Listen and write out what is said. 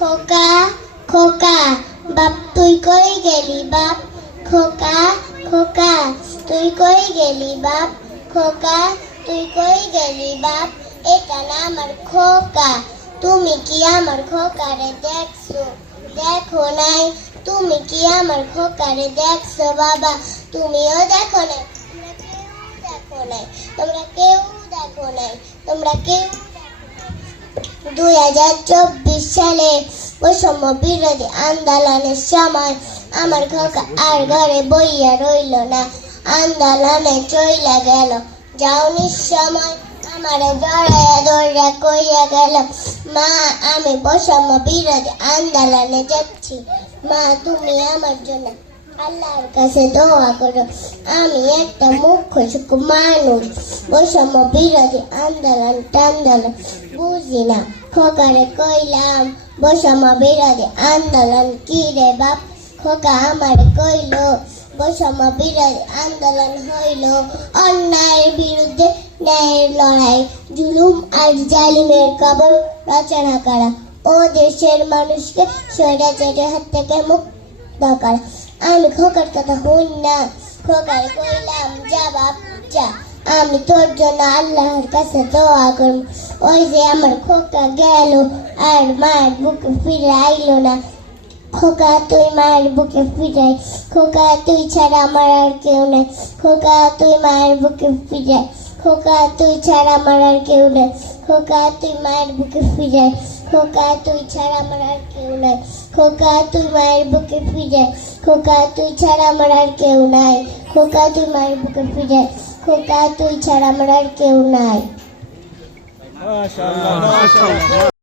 খোকা খোকা, বাপ, তুই কই গেলি বাপ? খোকা খোকা, তুই কই গেলি বাপ? খোকা, তুই কই গেলি বাপ? এটা না আমার খোকা। তুমি কি আমার খোকারে দেখছ? দেখো নাই। তুমি কি আমার খোকারে দেখছ বাবা? তুমিও দেখো নাই। দেখো নাই। তোমরা কেউ দেখো নাই। তোমরা কেউ দুই হাজার চব্বিশ সালে বৈষম্য বিরোধী আন্দোলনের সময় আমার কাকা আর ঘরে বইয়া রইল না। আন্দোলনে চইলা গেল। যাওনির সময় আমার জড়াইয়া দৌড়া কইয়া গেল, মা, আমি বৈষম্য বিরোধী আন্দোলনে যাচ্ছি। মা, তুমি আমার জন্য আল্লাহর কাছে দোয়া করো। আমি একটা মুখ্য সুখ মানুষ বৈষম্য বিরোধী, আন্দোলন টান্দোলন, বুঝি না, খোকারে কইলাম, বৈষম্য বিরোধী, আন্দোলন কি রে বাপ? খোকা আমার কইল, বৈষম্য বিরোধী, আন্দোলন হইল। অন্যায়ের বিরুদ্ধে ন্যায়ের লড়াই, জুলুম আর জালিমের কবর, রচনা করা। ও দেশের মানুষকে স্বৈরাচারের হাত থেকে মুক্ত করা। আমি খোকার কথা হই না। খোকার কইলাম, যা বাপ, যা। আমি তোর জন্য আল্লাহর কাছে দোয়া করব। ওই যে আমার খোকা গেল আর মায়ের বুকে ফিরে আইলো না। খোকা, তুই মায়ের বুকে ফিরাই খোকা, তুই ছাড়া আমার আর কেউ নাই। খোকা, তুই মায়ের বুকে ফিরাই খোকা, তুই ছাড়া আমার আর কেউ নাই। খোকা, তুই মায়ের বুকে ফিরাই খোকা তুই ছাড়া আমার আর কেউ নাই খোকা তুই মায়ের বুকে ফিরাই খোকা তুই ছাড়া আমার আর কেউ নাই খোকা তুই মায়ের বুকে ফিরাই খোকা তুই ছাড়া আমার আর কেউ নাই মাশাআল্লাহ মাশাআল্লাহ